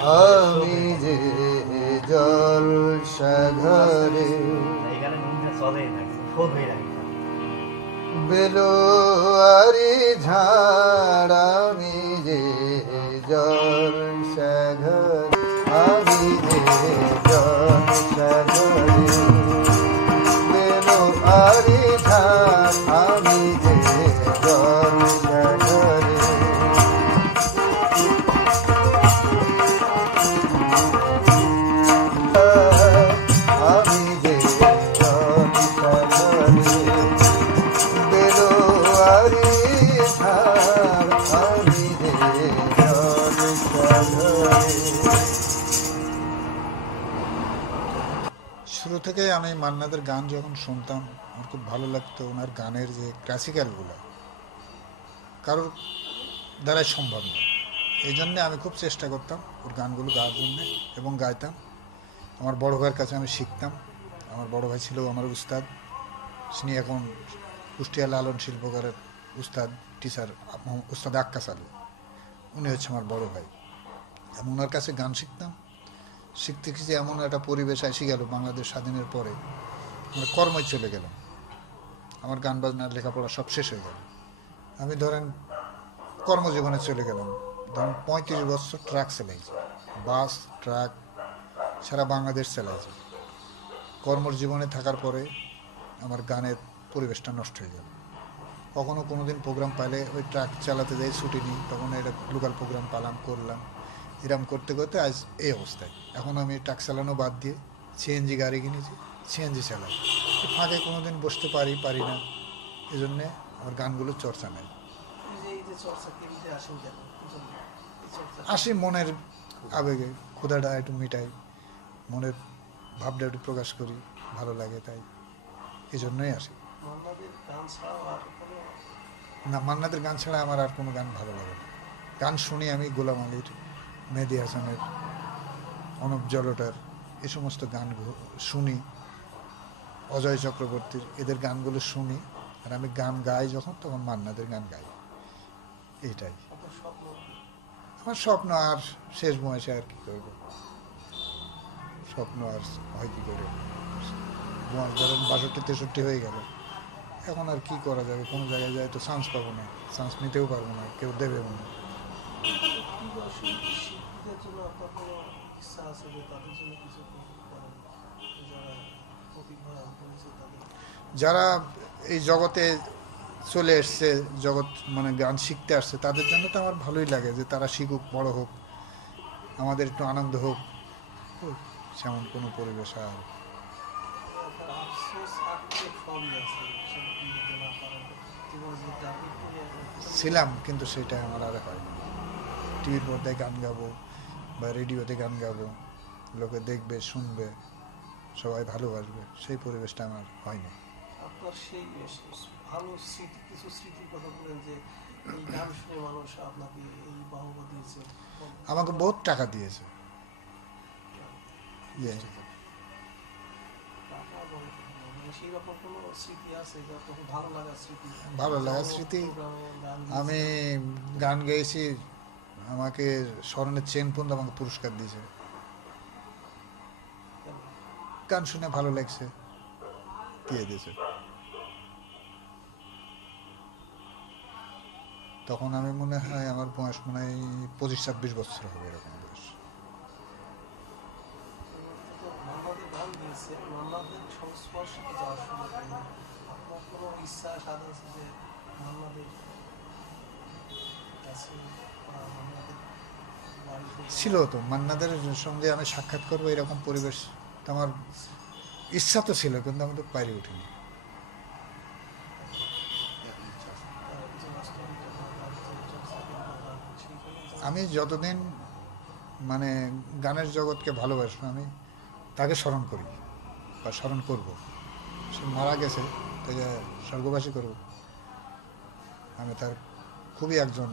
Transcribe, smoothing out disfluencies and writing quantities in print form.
আমি যে জলসাঘরে বেলোয়ারি ঝাড়, আমি যে জলসাঘরে, আমি যে জলসাঘরে বেলোয়ারি ঝাড়, আমি যে জলসাঘরে আমি যে জলসাঘরে বেলোয়ারি ঝাড়, আমি যে জলসাঘরে। শুরু থেকে আমি মান্নাদের গান যখন শুনতাম আমার খুব ভালো লাগতো। ওনার গানের যে ক্লাসিক্যালগুলো কারোর দ্বারাই সম্ভব না, এই জন্যে আমি খুব চেষ্টা করতাম ওর গানগুলো গাওয়ার জন্যে এবং গাইতাম। আমার বড় ভাইয়ের কাছে আমি শিখতাম। আমার বড় ভাই ছিল আমার উস্তাদ, তিনি এখন কুষ্টিয়া লালন শিল্পকারের উস্তাদ, টিচার উস্তাদ আক্কাস আলী, উনি হচ্ছে আমার বড় ভাই। আমি ওনার কাছে গান শিখতাম। শিখতে শিখতে এমন একটা পরিবেশ এসে গেল, বাংলাদেশ স্বাধীনের পরে আমরা কর্মে চলে গেলাম, আমার গান বাজনার লেখাপড়া সব শেষ হয়ে গেল। আমি ধরেন কর্মজীবনে চলে গেলাম, ধরেন 35 বছর ট্রাক চালাইছি, বাস ট্রাক সারা বাংলাদেশ চালাইছি। কর্মজীবনে থাকার পরে আমার গানের পরিবেশটা নষ্ট হয়ে গেল। কখনো কোনো দিন প্রোগ্রাম পাইলে ওই ট্রাক চালাতে যাই, ছুটি নিই, তখন এটা লোকাল প্রোগ্রাম পালাম, করলাম, এরম করতে করতে আজ এই অবস্থায়। এখন আমি ট্রাক চালানো বাদ দিয়ে সিএনজি গাড়ি কিনেছি, সিএনজি চালাই। ফাঁকে কোনো দিন বসতে পারি না, এই জন্যে আমার গানগুলো চর্চা নেই। আসি মনের আবেগে, ক্ষুধাটা একটু মিটাই, মনের ভাবটা একটু প্রকাশ করি, ভালো লাগে, তাই এই জন্যই আসি। না, মান্নাদের গান ছাড়া আমার আর কোনো গান ভালো লাগে না। গান শুনি আমি গোলাম আলীর, মেহেদী হাসানের, অনুপ জলোটার, এ সমস্ত গান শুনি, অজয় চক্রবর্তীর, এদের গানগুলো শুনি। আর আমি গান গাই যখন, তখন মান্নাদের গান গাই, এইটাই আমার স্বপ্ন। আর শেষ বয়সে আর কি করব, স্বপ্ন আর হয় কি করে, বয়স ধরেন 62-63 হয়ে গেল, এখন আর কি করা যাবে? কোনো জায়গায় যায় তো চান্স পাবো না, চান্স নিতেও পারবো না, কেউ দেবে না। যারা এই জগতে চলে এসছে, জগৎ মানে গান শিখতে আসছে, তাদের জন্য তো আমার ভালোই লাগে যে তারা শিখুক, বড় হোক, আমাদের একটু আনন্দ হোক, সেমন কোনো পরিবেশ আর ছিলাম, কিন্তু সেটা আমার আর হয় না। টিভির পর্দায় গান গাবো বা রেডিওতে গান গাবো, লোকে দেখবে, শুনবে, সবাই ভালোবাসবে, সেই পরিবেশটা আমার হয়নি। আপনার সেই ভালো স্মৃতি, কিছু স্মৃতির কথা বলেন যে এই গান শুনে মানুষ আপনাকে এই বাহবা দিয়েছে, আমাকে বহুত টাকা দিয়েছে। ভালো লাগা স্মৃতি, আমি গান গেয়েছি, আমাকে স্মরণের চেন পর্যন্ত আমাকে পুরস্কার দিয়েছে। গান শুনে ভালো লাগছে, দিয়ে দিয়েছে। তখন আমি মনে হয় আমার বয়স মনে হয় 25-26 বছর হবে, এরকম বয়স। ছিল তো মান্নাদের সঙ্গে আমি সাক্ষাৎ করবো, এরকম পরিবেশ আমার ইচ্ছা তো ছিল, কিন্তু আমি তো পারি উঠিনি। আমি যতদিন মানে গানের জগৎকে ভালোবাসবো, আমি তাকে স্মরণ করি বা স্মরণ করব। সে মারা গেছে, তাকে স্বর্গবাসী করব। আমি তার খুবই একজন